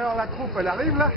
Alors la troupe, elle arrive là?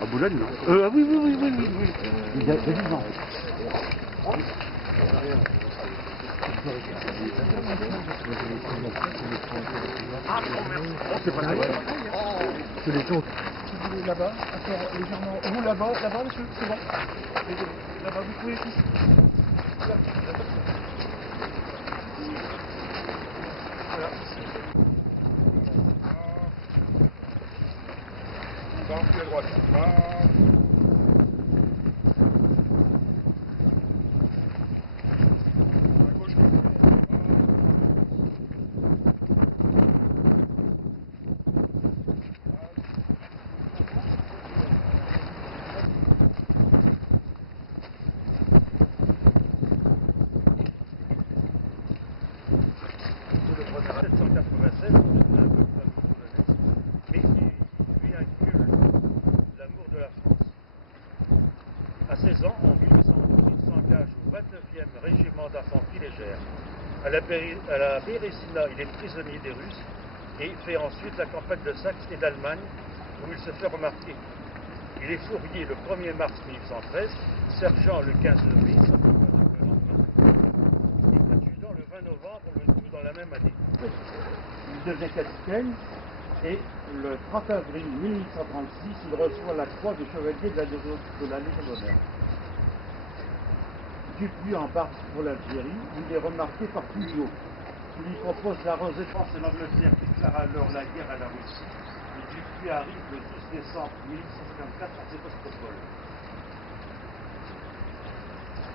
À Boulogne, non? Oui. Il y a 10 ans. Ah, c'est pas là. C'est les autres. Là-bas, légèrement. Vous là-bas, monsieur, c'est bon. Là-bas, vous pouvez ici. Voilà. Dans pied droit. Le premier en 787, on était un peu comme mais il lui inclut l'amour de la France. À 16 ans, en 1812, il s'engage au 29e régiment d'infanterie légère. À la Bérézina, il est prisonnier des Russes et fait ensuite la campagne de Saxe et d'Allemagne où il se fait remarquer. Il est fourrier le 1er mars 1813, sergent le 15 mai, sans promotion le lendemain, et adjudant le 20 novembre, le tout dans la même année. Il devient capitaine et le 30 avril 1836, il reçoit la croix de chevalier de la Légion d'honneur. Dupuy embarque pour l'Algérie, où il est remarqué par Cuviot, qui lui propose d'arroser France et l'Angleterre, qui déclare alors la guerre à la Russie. Et Dupuy arrive le 12 décembre 1854 à Sébastopol.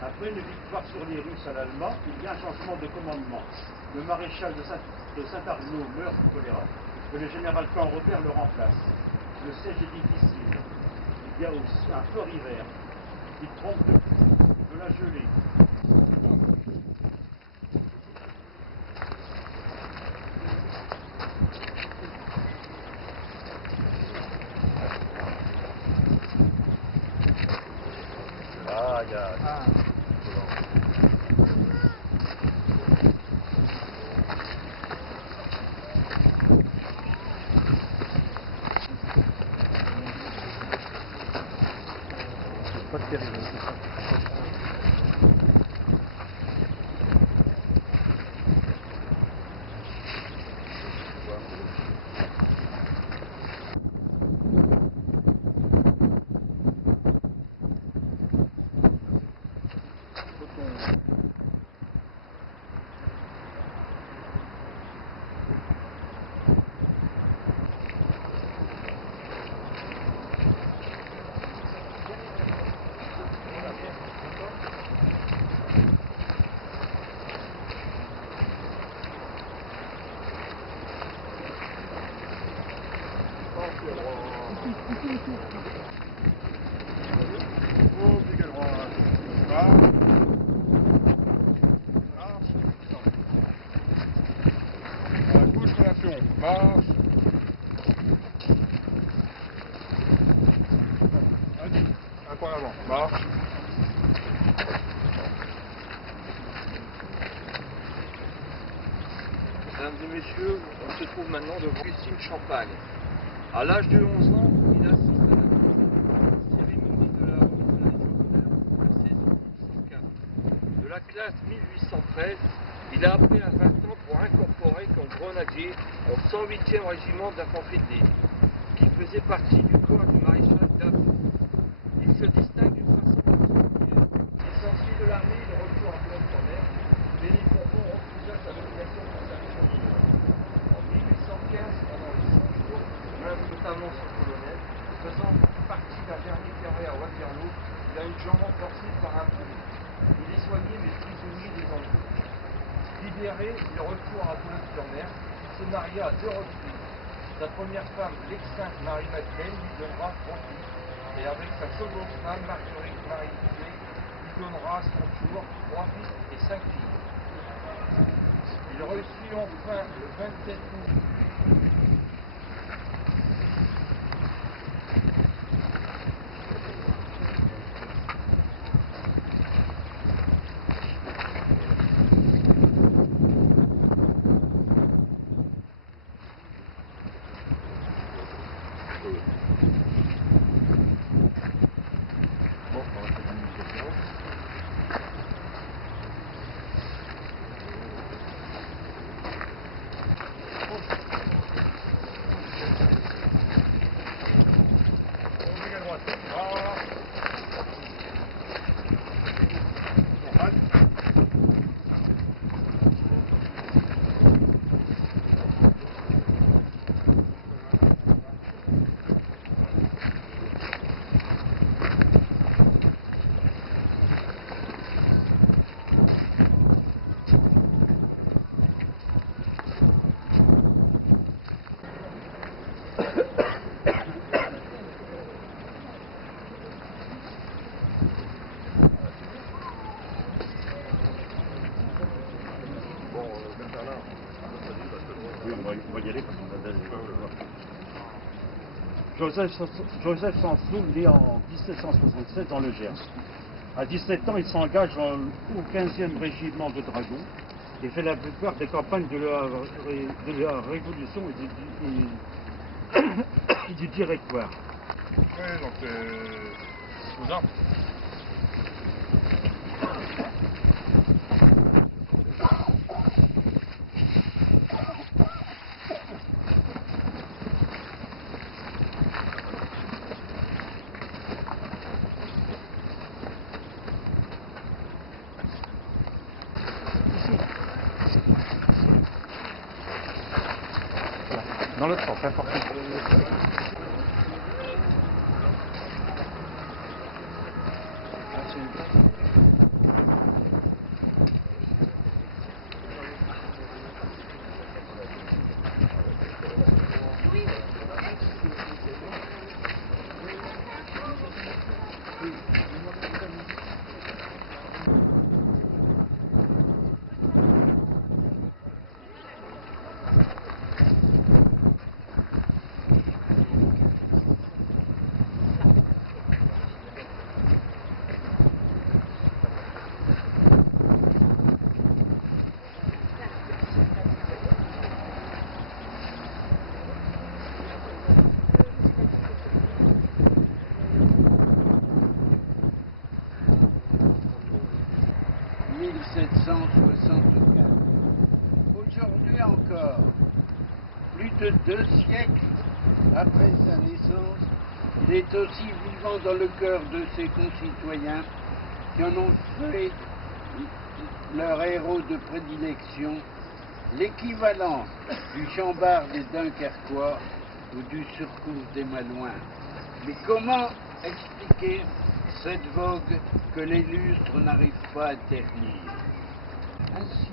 Après une victoire sur les Russes à l'Allemand, il y a un changement de commandement. Le maréchal de Saint-Arnaud meurt du choléra et le général Caen Robert le remplace. Le siège est difficile. Il y a aussi un fort hiver qui trompe de la gelée. Ah, il y a... Pas terrible, c'est ça. Marche. Un point avant. Marche. Mesdames et messieurs, on se trouve maintenant devant Lucine Champagne. À l'âge de 11 ans, il assiste à la cérémonie de la remise de la Légion d'honneur le 16 août 1804. De la classe 1813, il a appris à 20 ans pour incorporer comme grenadier au 108e régiment d'infanterie de ligne, qui faisait partie du corps du maréchal Davout. Il se distingue d'une façon de l'armée, il retourne à Boulogne-sur-Mer, mais les Bourbons refusèrent sa nomination pour servir son colonel. En 1815, pendant les 100 jours, notamment son colonel, faisant partie d'un dernier carré à Waterloo, il a une jambe renforcée par un boulot. Il est soigné mais prisonnier des Anglais. Libéré, il retourne à Boulogne-sur-Mer, se maria à 2 reprises. Sa première femme, l'ex-sainte Marie-Madeleine, lui donnera 3 fils, et avec sa seconde femme, Marguerite Marie-Duquet, lui donnera à son tour 3 fils et 5 filles. Il reçut enfin le 27 août On va y aller parce qu'on va aller. Joseph Sansoul naît en 1776 dans le Gers. À 17 ans, il s'engage au 15e régiment de dragons et fait la plupart des campagnes de la Révolution et du Directoire. Ouais, donc, aux armes. Dans l'autre sens, important. Aujourd'hui encore, plus de 2 siècles après sa naissance, il est aussi vivant dans le cœur de ses concitoyens qui en ont fait leur héros de prédilection, l'équivalent du Chambard des Dunkerquois ou du Surcouf des Malouins. Mais comment expliquer cette vogue que les lustres n'arrivent pas à ternir? Ainsi,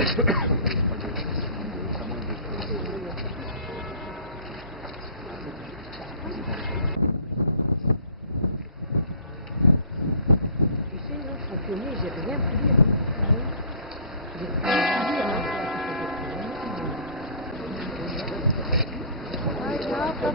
J'ai rien pu dire. J'ai rien pu dire.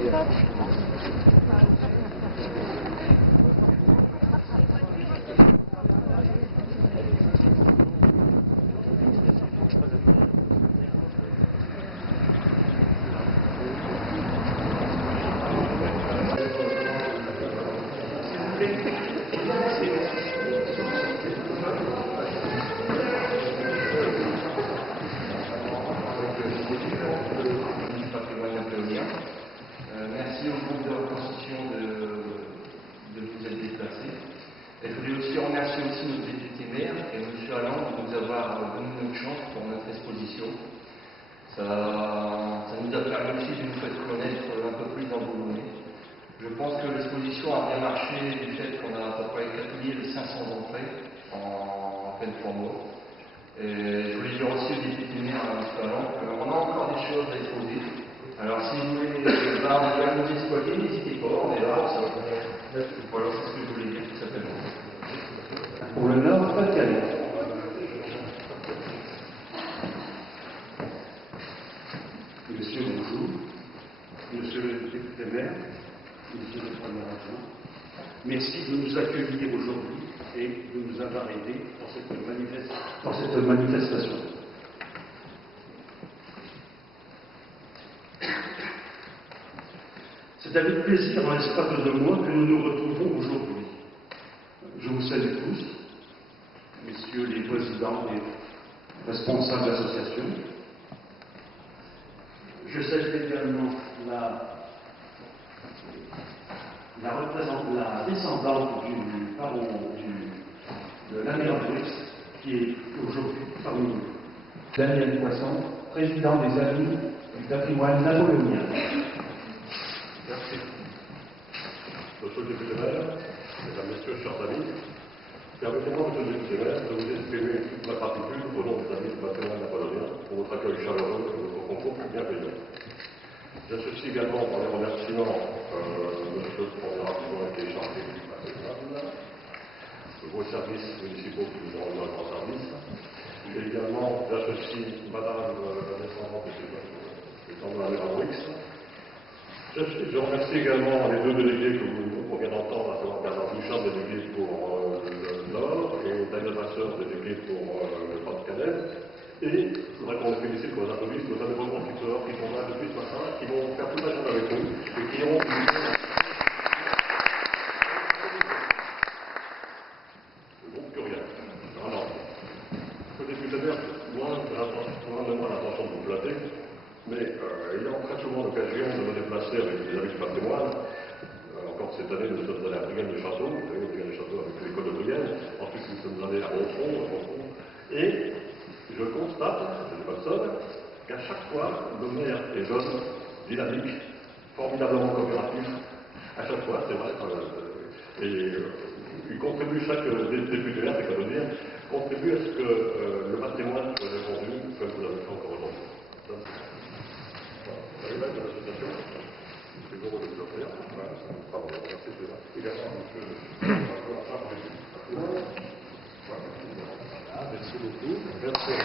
Merci au groupe de reconstitution de vous être déplacés. Et je voulais aussi remercier aussi nos députés maires et M. Allan de nous avoir donné notre chance pour notre exposition. Ça nous a permis aussi de nous faire connaître un peu plus dans Boulonnais. Je pense que l'exposition a bien marché du fait qu'on a à peu près 4500 entrées en pleine format. Et je voulais dire aussi aux députés maires à M. Allan qu'on a encore des choses à exposer. Alors si vous voulez nous exploiter, n'hésitez pas, on est là. Voilà, c'est ce que je voulais dire tout simplement. Pour le Nord, Pas-de-Calais. Monsieur, bonjour. Monsieur le député maire, monsieur le premier adjoint, merci de nous accueillir aujourd'hui et de nous avoir aidés dans cette manifestation. C'est avec plaisir, en l'espace de 2 mois, que nous nous retrouvons aujourd'hui. Je vous salue tous, messieurs les présidents et responsables d'associations. Je salue également la descendante du baron de l'amiral Bruix, qui est aujourd'hui parmi nous. Daniel Poisson, président des Amis du patrimoine napoléonien. Merci. Monsieur le député maire, mesdames, messieurs, chers amis, permettez-moi, monsieur le député maire, de vous exprimer toute ma gratitude au nom des amis du patrimoine napoléonien pour votre accueil chaleureux et votre concours bienveillant. J'associe également par les remerciements monsieur le premier adjoint qui est chargé du patrimoine, vos services municipaux qui nous ont rendu un grand service, et également j'associe madame la descendante de la Bruix. Je remercie également les 2 délégués que vous venez d'entendre, à savoir Bernard Bouchard, délégué pour le Nord, et Daniel Vasseur, délégué pour le Pas-de-Calais. Et je voudrais qu'on les félicite pour les applaudissements, nos amis conducteurs qui sont là depuis ce matin, qui vont faire toute la journée avec nous, et qui ont le groupe Curien. Alors, le député maire, moi, l'intention de vous flatter, mais ayant très souvent l'occasion de me déplacer avec les amis du patrimoine, encore cette année nous sommes allés à Brienne de Château, vous savez, Brienne de Château avec l'école de Brienne, ensuite nous sommes allés à Rontron, et je constate, je ne suis pas le seul, qu'à chaque fois, le maire est jeune, dynamique, formidablement coopératif, à chaque fois, c'est vrai, et il contribue, chaque député maire, c'est qu'à veut dire, contribue à ce que le patrimoine soit répandu, comme vous l'avez fait encore aujourd'hui. Vous allez mettre de l'association, c'est gros de vous offrir. Pardon, merci, c'est vrai. Également, monsieur voilà, merci beaucoup. Merci à vous.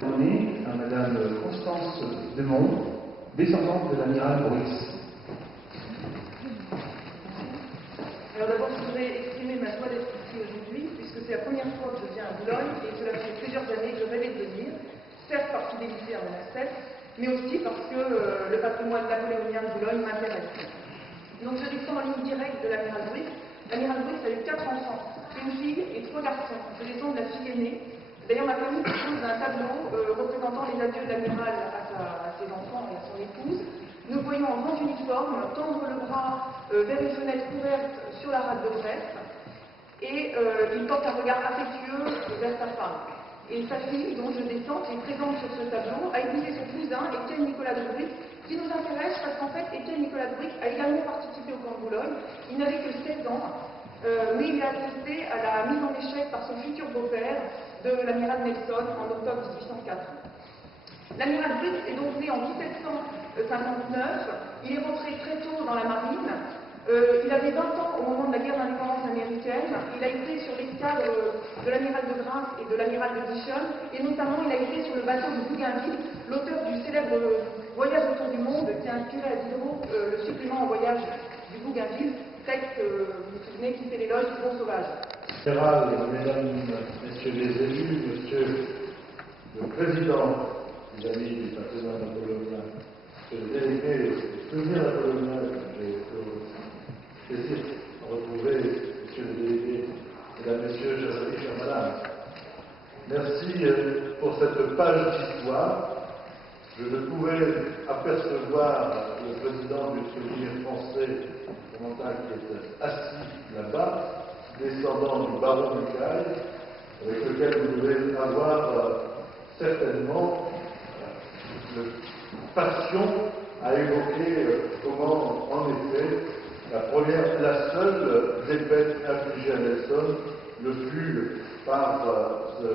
Donné à madame Constance Demont, descendante de l'amiral Bruix. Alors d'abord, je voudrais exprimer ma joie d'être ici aujourd'hui, puisque c'est la première fois que je viens à Boulogne, et cela fait plusieurs années que je rêvais de venir, certes par fidélité à mon ancêtre, mais aussi parce que le patrimoine napoléonien de Boulogne m'intéresse. Donc je descends en ligne directe de l'amiral Bruix. L'amiral Bruix a eu 4 enfants, une fille et 3 garçons. Je descends de la fille aînée. D'ailleurs, ma famille dispose d'un tableau représentant les adieux de l'amiral à ses enfants et à son épouse. Nous voyons en grand uniforme tendre le bras vers une fenêtre ouverte sur la rade de Brest, et il porte un regard affectueux vers sa femme. Et sa fille, dont je descends, qui est présente sur ce tableau, a épousé son cousin, Étienne Nicolas de Bruck, qui nous intéresse parce qu'en fait, Étienne Nicolas de Bruck a également participé au camp de Boulogne. Il n'avait que 16 ans, mais il a assisté à la mise en échec par son futur beau-père de l'amiral Nelson en octobre 1804. L'amiral Bruck est donc né en 1759, il est rentré très tôt dans la marine. Il avait 20 ans au moment de la guerre d'indépendance américaine. Il a été sur l'escadre de l'amiral de Grasse et de l'amiral de Guichen, et notamment il a été sur le bateau de Bougainville, l'auteur du célèbre voyage autour du monde qui a inspiré à Diderot le supplément en voyage du Bougainville, texte, vous vous souvenez, qui fait l'éloge du bon sauvage. Général, mesdames, messieurs les élus, monsieur le président des amis du patrimoine napoléonien, monsieur le délégué des souvenirs napoléoniens, j'ai plaisir de retrouver monsieur le délégué, mesdames, messieurs, chers amis, chères madames. Merci pour cette page d'histoire. Je ne pouvais apercevoir le président du souvenir français, qui est assis là-bas, descendant du baron Bucaille, avec lequel vous devez avoir certainement une passion à évoquer comment, en effet, la seule défaite infligée à Nelson le fut par ce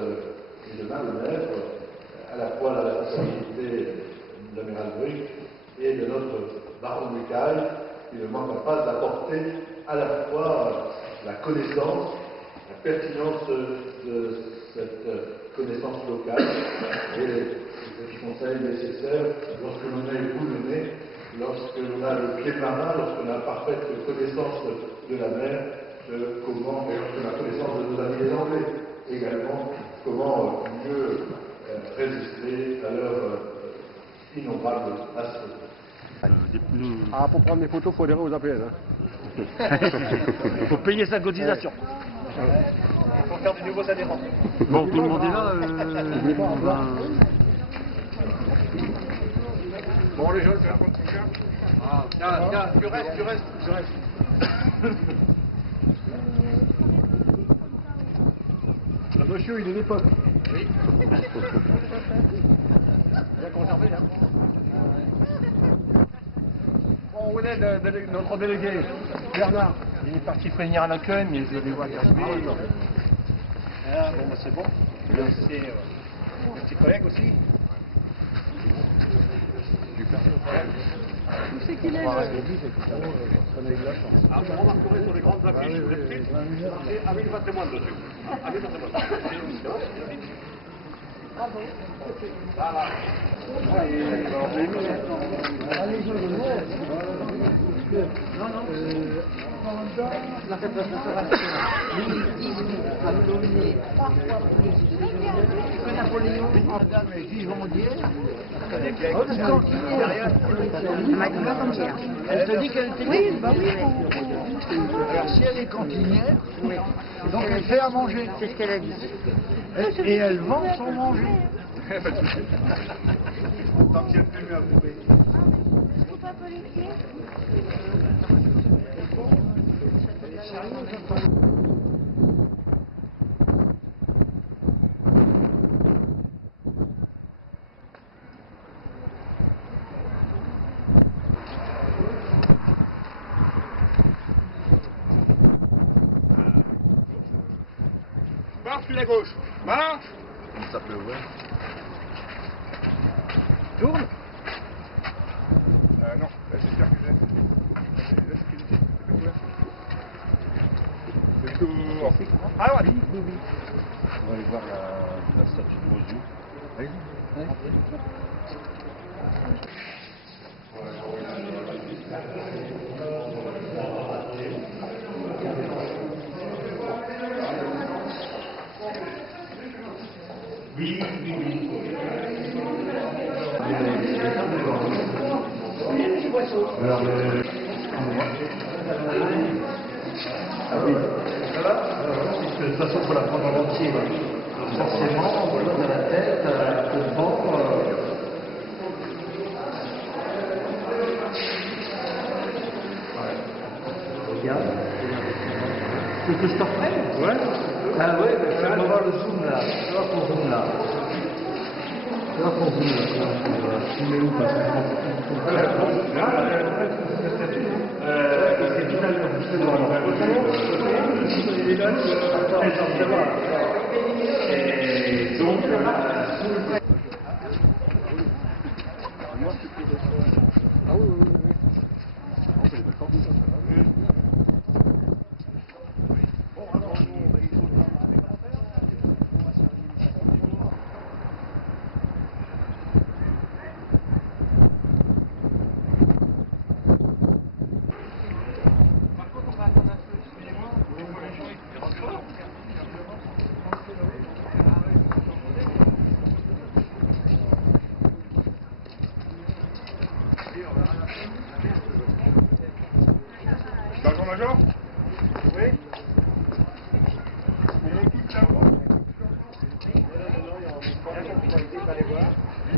malhonneur, à la fois la responsabilité de l'amiral Bruck et de notre baron Bucaille, qui ne manqua pas d'apporter à la fois la connaissance, la pertinence de cette connaissance locale et les petits conseils nécessaires lorsque l'on est boulonné, lorsque l'on a le pied marin, lorsqu'on a parfaite connaissance de la mer, comment, et lorsqu'on a connaissance de nos amis les Anglais également, comment mieux résister à leur innombrable assaut. Ah, pour prendre des photos, il faut adhérer aux APL. Il faut payer sa cotisation. Il faut faire de nouveaux adhérents. Bon, tout le monde est là. Bon, les jeunes, c'est la fin de soutien. Ah, tiens, tu restes. Le monsieur, il est d'époque. Oui. Bien conservé, hein. Bon, où est notre délégué Bernard. Il est parti prévenir à l'accueil, mais je vais voir arriver. Ah, bon, bah, c'est bon. C'est mes petits collègues aussi. Super. Où c'est qu'il est Vous remarquerez sur les grandes affiches, vous êtes petites, c'est Amis du patrimoine dessus. Amis du patrimoine. Ah bon? Voilà. Non, non. La restauration, 1818 a donné 3 fois plus que Napoléon en Vivandière. Elle te dit qu'elle était Oui, bah oui. Alors si elle est cantinière, donc elle fait à manger. C'est ce qu'elle a dit. Et elle vend son manger. Tant qu'il y a plus mieux à couper. Faut pas policier. Marche, puis la gauche. Marche. Ça peut ouvrir. Tourne. Non, j'espère que j'ai. C'est tout. Ah ouais. Oui. On va aller voir la statue de Mosou. Allez-y. Alors, ah oui, voilà. De toute façon, il faut la prendre en entier. Forcément, on donne à la tête, le ventre. Regarde. Tu veux que je te reprenne? Ouais. Ah ouais, mais on va voir le zoom là. Tu vois qu'on zoom là. Tu vois qu'on zoom là. Tu mets où parce Major? Oui? Il est équipe là-haut? Non, il va aller voir. Il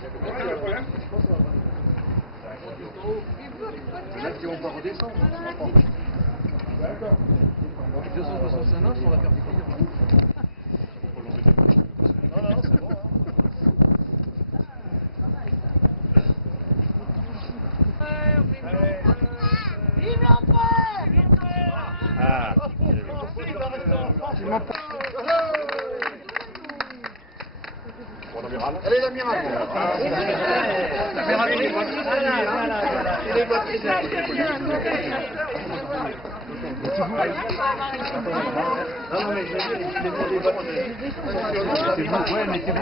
y a un problème? Là, si on peut redescendre. D'accord. 269, on va faire des Non, non, c'est bon. Vive l'empereur! Ah. Bon, l'amiral. Allez, l'amiral. L'amiral, il est non, mais je veux dire, il est des bottes. C'est bon, ouais, mais c'est bon.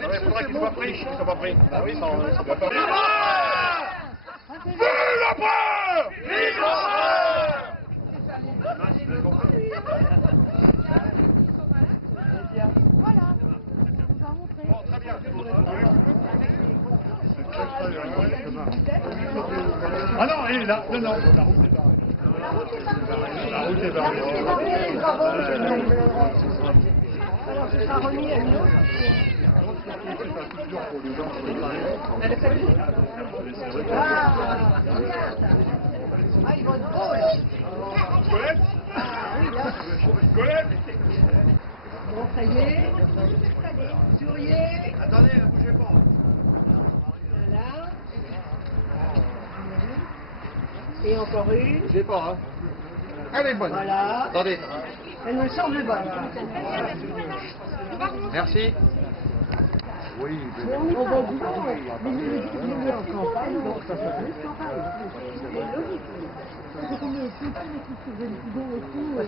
Il faudra qu'il soit pris, il soit pas pris. Bah oui, ça doit pas. Vive l'empereur! Vive l'empereur! Voilà, on vous a montré. Bon, très bien. Ah non, il est là. Non, non, la route est barrée. La route est barrée. Alors, ce sera remis à une autre. Ah, ils vont être beaux là. Colette? Colette? Bon, ça y est. Souriez. Attendez, ne bougez pas. Voilà. Et encore une. Bougez pas, hein. Elle est bonne. Voilà. Attendez. Elle me semble bonne. Merci. Oui, On va dire, mais nous le dire en campagne, donc ça fait plus campagne. C'est logique. C'est comme les petits qui se viennent tout et tout.